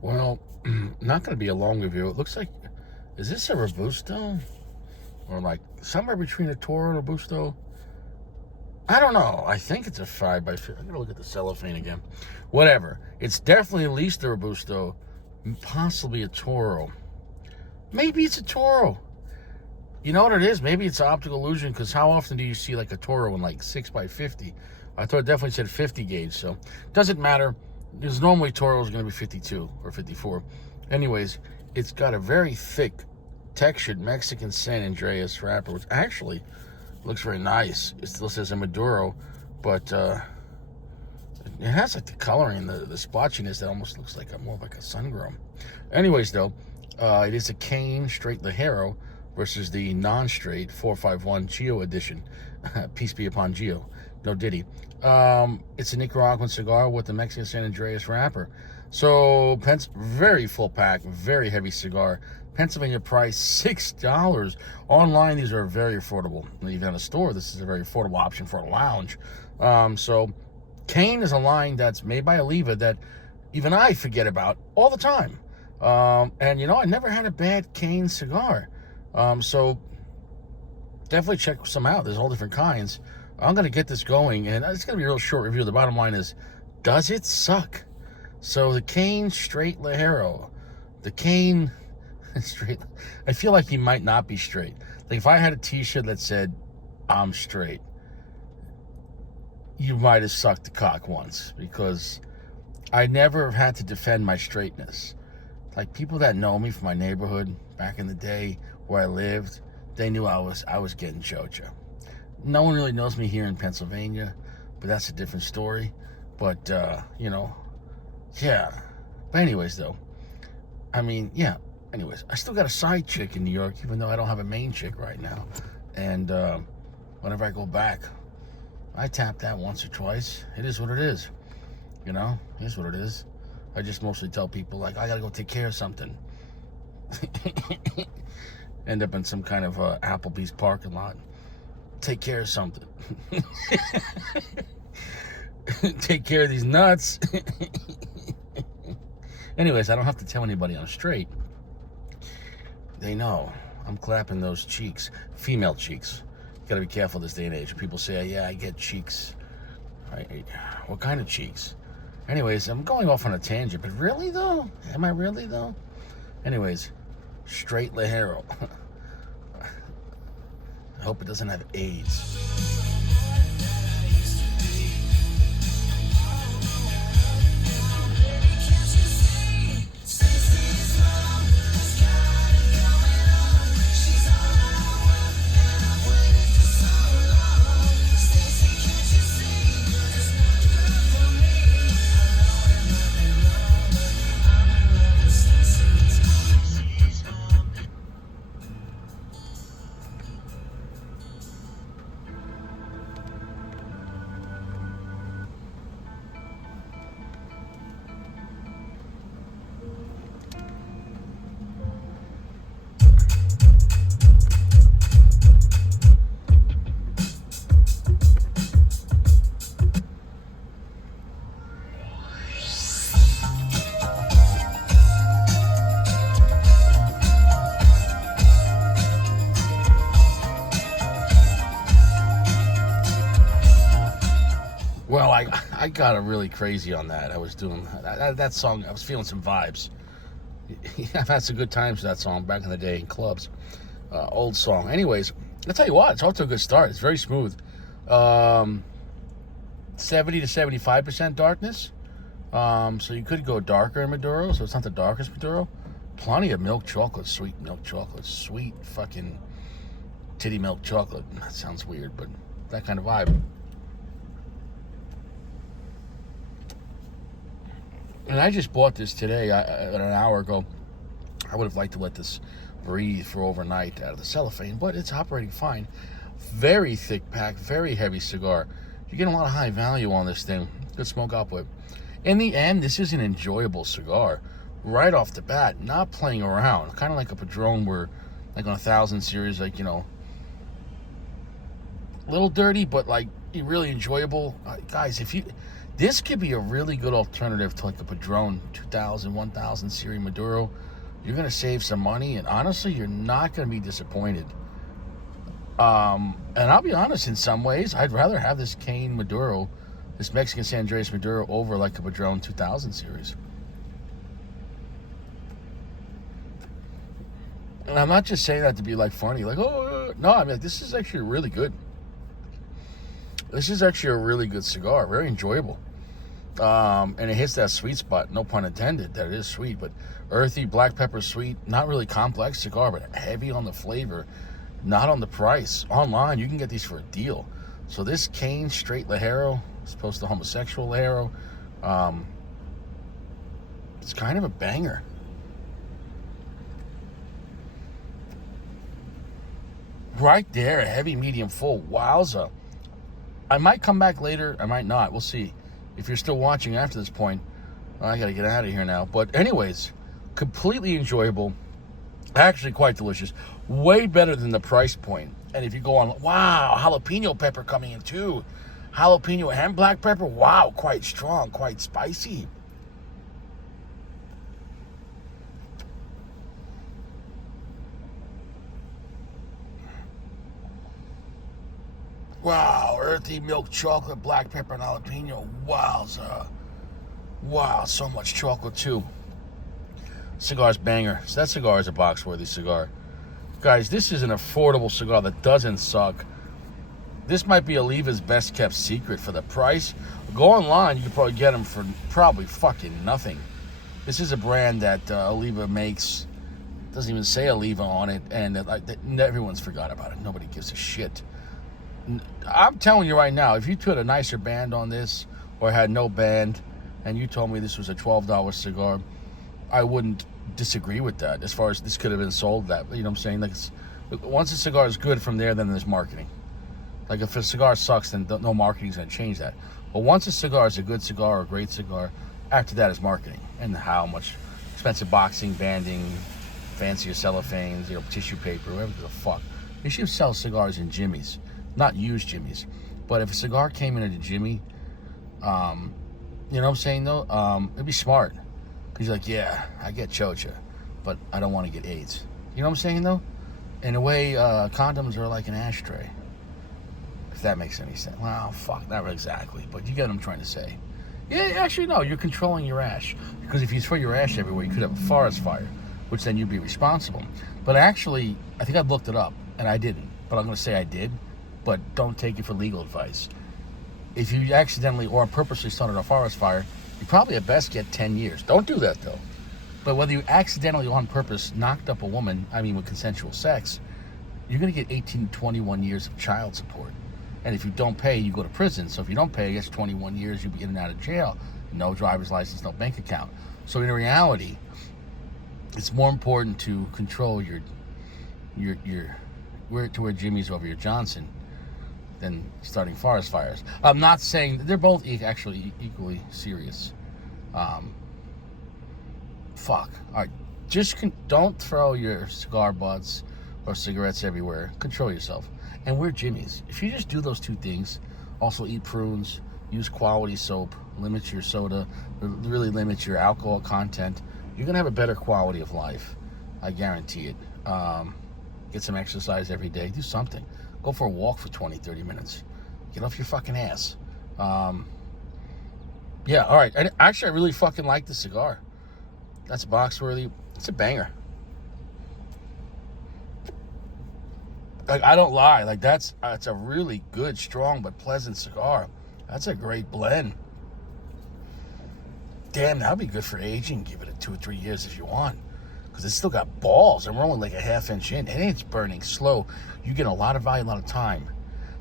Well, not going to be a long review. It looks like, is this a Robusto? Or like somewhere between a Toro and a Robusto? I don't know. I think it's a 5x50. I'm going to look at the cellophane again. Whatever. It's definitely at least a Robusto, possibly a Toro. Maybe it's a Toro. You know what it is? Maybe it's an optical illusion, because how often do you see like a Toro in like 6x50? I thought it definitely said 50 gauge, so doesn't matter. Because normally Toro is going to be 52 or 54. Anyways, it's got a very thick, textured Mexican San Andreas wrapper, which actually looks very nice. It still says a Maduro, but it has like the coloring, the splotchiness that almost looks like more like a sun-grown. Anyways, though, it is a Cain straight Ligero versus the non-straight 451 Geo edition. Peace be upon Geo. No Diddy. It's a Nicaraguan cigar with the Mexican San Andreas wrapper. So, very full pack, very heavy cigar. Pennsylvania price, $6. Online, these are very affordable. Even in a store, this is a very affordable option for a lounge. So, Cain is a line that's made by Oliva that even I forget about all the time. And, I never had a bad Cain cigar. So, definitely check some out. There's all different kinds. I'm going to get this going, and it's going to be a real short review. The bottom line is, does it suck? So the Cain straight Ligero, the Cain straight, I feel like he might not be straight. Like if I had a t-shirt that said, I'm straight, you might have sucked the cock once, because I never have had to defend my straightness. Like people that know me from my neighborhood back in the day where I lived, they knew I was getting chocha. No one really knows me here in Pennsylvania, but that's a different story. But, yeah. But anyways, though, anyways, I still got a side chick in New York, even though I don't have a main chick right now. And whenever I go back, I tap that once or twice. It is what it is. It is what it is. I just mostly tell people, like, I got to go take care of something. End up in some kind of Applebee's parking lot. Take care of something. Take care of these nuts. Anyways, I don't have to tell anybody I'm straight. They know. I'm clapping those cheeks. Female cheeks. You gotta be careful this day and age. People say, yeah, I get cheeks. What kind of cheeks? Anyways, I'm going off on a tangent, but really though? Am I really though? Anyways, straight Ligero. I hope it doesn't have AIDS. Well, I got really crazy on that. I was doing that song. I was feeling some vibes. I've had some good times with that song back in the day in clubs. Old song. Anyways, I'll tell you what. It's off to a good start. It's very smooth. 70 to 75% darkness. So you could go darker in Maduro. So it's not the darkest Maduro. Plenty of milk chocolate, sweet milk chocolate, sweet fucking titty milk chocolate. That sounds weird, but that kind of vibe. And I just bought this today, an hour ago. I would have liked to let this breathe for overnight out of the cellophane, but it's operating fine. Very thick pack, very heavy cigar. You're getting a lot of high value on this thing. Good smoke output. In the end, this is an enjoyable cigar. Right off the bat, not playing around. Kind of like a Padron where, like on 1000 series, like, a little dirty, but like really enjoyable. Guys, This could be a really good alternative to like a Padron 2000, 1000 series Maduro. You're going to save some money, and honestly, you're not going to be disappointed. And I'll be honest, in some ways, I'd rather have this Cain Maduro, this Mexican San Andreas Maduro, over like a Padron 2000 series. And I'm not just saying that to be like funny, like, oh, no, I mean, like, this is actually really good. This is actually a really good cigar, very enjoyable. And it hits that sweet spot, no pun intended, that it is sweet, but earthy, black pepper sweet, not really complex cigar, but heavy on the flavor, not on the price. Online, you can get these for a deal. So this Cain straight Ligero, as opposed to homosexual Ligero, it's kind of a banger. Right there, heavy, medium, full. Wowza. I might come back later. I might not. We'll see. If you're still watching after this point, I got to get out of here now. But anyways, completely enjoyable. Actually quite delicious. Way better than the price point. And if you go on, wow, jalapeno pepper coming in too. Jalapeno and black pepper. Wow, quite strong, quite spicy. Wow, earthy milk chocolate, black pepper, and jalapeno. Wowza. Wow, so much chocolate too. Cigar's banger. So that cigar is a box-worthy cigar. Guys, this is an affordable cigar that doesn't suck. This might be Oliva's best-kept secret for the price. Go online, you can probably get them for probably fucking nothing. This is a brand that Oliva makes. Doesn't even say Oliva on it, and everyone's forgot about it. Nobody gives a shit. I'm telling you right now, if you put a nicer band on this or had no band and you told me this was a $12 cigar, I wouldn't disagree with that. As far as this could have been sold that, you know what I'm saying? Like, once a cigar is good from there, then there's marketing. Like, if a cigar sucks, then no marketing is going to change that. But once a cigar is a good cigar or a great cigar, after that is marketing and how much expensive boxing, banding, fancier cellophanes, tissue paper, whatever the fuck. You should sell cigars in jimmies. Not used jimmies, but if a cigar came in at a jimmy, you know what I'm saying though, it'd be smart, because you're like, yeah, I get chocha, but I don't want to get AIDS. You know what I'm saying though? In a way, condoms are like an ashtray, if that makes any sense. Well, fuck, not exactly, but you get what I'm trying to say. Yeah, actually no, you're controlling your ash, because if you throw your ash everywhere, you could have a forest fire, which then you'd be responsible. But actually, I think I've looked it up, and I didn't, but I'm going to say I did. But don't take it for legal advice. If you accidentally or purposely started a forest fire, you probably at best get 10 years. Don't do that though. But whether you accidentally or on purpose knocked up a woman, with consensual sex, you're going to get 18 to 21 years of child support. And if you don't pay, you go to prison. So if you don't pay, I guess 21 years, you'll be in and out of jail. No driver's license, no bank account. So in reality, it's more important to control your to wear Jimmy's over your Johnson than starting forest fires. I'm not saying they're both actually equally serious. Fuck. All right, just don't throw your cigar butts or cigarettes everywhere. Control yourself and wear Jimmy's. If you just do those two things, also eat prunes, use quality soap, limit your soda, really limit your alcohol content, you're gonna have a better quality of life. I guarantee it. Get some exercise every day. Do something. Go for a walk for 20, 30 minutes. Get off your fucking ass. Yeah, all right. Actually, I really fucking like the cigar. That's box-worthy. It's a banger. Like, I don't lie. Like, it's a really good, strong, but pleasant cigar. That's a great blend. Damn, that'd be good for aging. Give it 2 or 3 years if you want. Because it's still got balls, and we're only like a half inch in, and it's burning slow. You get a lot of value, a lot of time.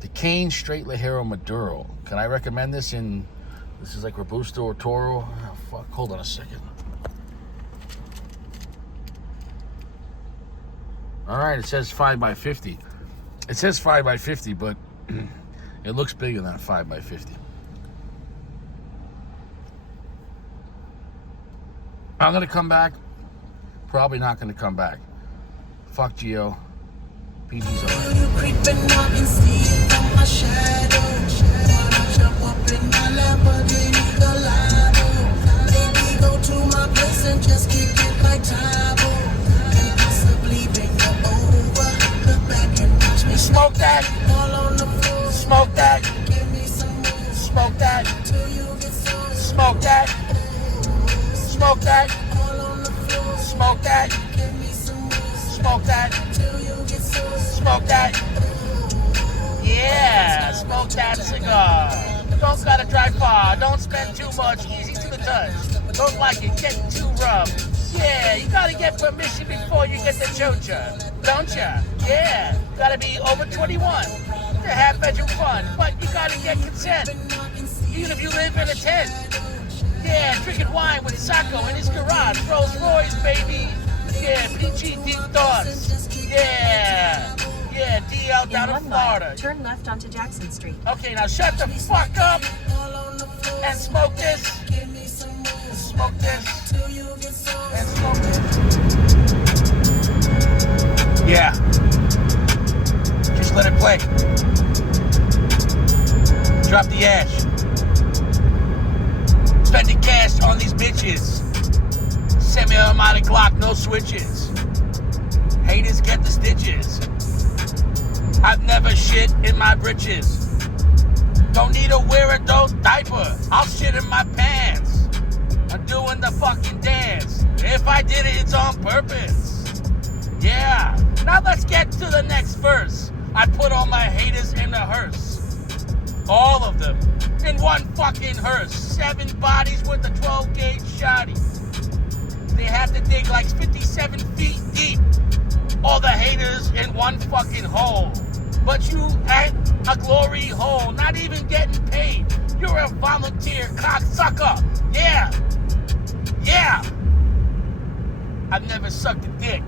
The Cain Straight Ligero Maduro. Can I recommend this this is like Robusto or Toro? Oh, fuck, hold on a second. All right, it says 5x50. It says 5x50, but it looks bigger than a 5x50. I'm going to come back. Probably not going to come back. Fuck Gio. PG's alright. Smoke that. Smoke that. Smoke that. Smoke that. Yeah, smoke that cigar. Don't gotta drive far. Don't spend too much. Easy to the touch. Don't like it. Get too rough. Yeah, you gotta get permission before you get the chocha. Don't ya? Yeah, gotta be over 21 to have bedroom fun. But you gotta get consent. Even if you live in a tent. Yeah, drinking wine with Sacco in his garage. Rolls Royce, baby. Yeah, peachy deep thoughts. Yeah. Yeah, DL down in Florida. Mile, turn left onto Jackson Street. Okay, now shut the fuck up and smoke this. Smoke this. And smoke this. Yeah. Just let it play. Drop the ash. Spending cash on these bitches. Semi-automatic Glock, no switches. Haters get the stitches. I've never shit in my britches. Don't need to wear a dope diaper. I'll shit in my pants. I'm doing the fucking dance. If I did it, it's on purpose. Yeah. Now let's get to the next verse. I put all my haters in a hearse. All of them. In one fucking hearse. 7 bodies with a 12-gauge shotty. They had to dig like 57 feet deep. All the haters in one fucking hole. But you at a glory hole, not even getting paid. You're a volunteer cocksucker. Yeah. Yeah. I've never sucked a dick.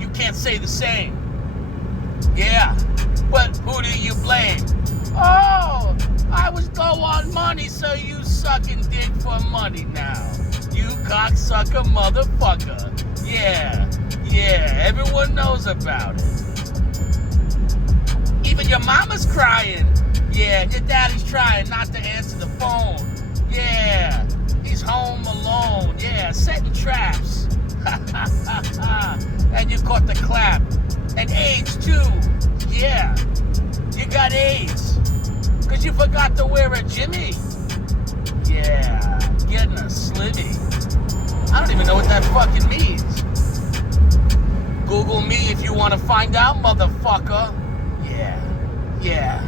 You can't say the same. Yeah. But who do you blame? Oh, I was low on money, so you sucking dick for money now. You cocksucker motherfucker. Yeah. Yeah, everyone knows about it. Even your mama's crying. Yeah, your daddy's trying not to answer the phone. Yeah, he's home alone. Yeah, setting traps. And you caught the clap. And AIDS too. Yeah, you got AIDS. Cause you forgot to wear a Jimmy. Yeah, getting a slimmy. I don't even know what that fucking means. Google me if you want to find out, motherfucker. Yeah.